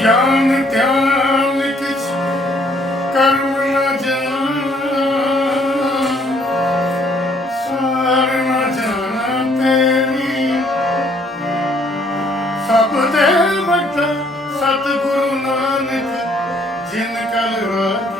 ਗਿਆਨ, ਧਿਆਨ ਕਿਛ ਕਰਮ ਨ ਜਾਣ। ਸਾਰ ਨ ਜਾਣ ਤੇਰੀ। ਸਭ ਦੇ ਵੱਡਾ ਸਤਿਗੁਰੂ ਨਾਨਕ, ਜਿਨ ਕਲ ਰਾਤ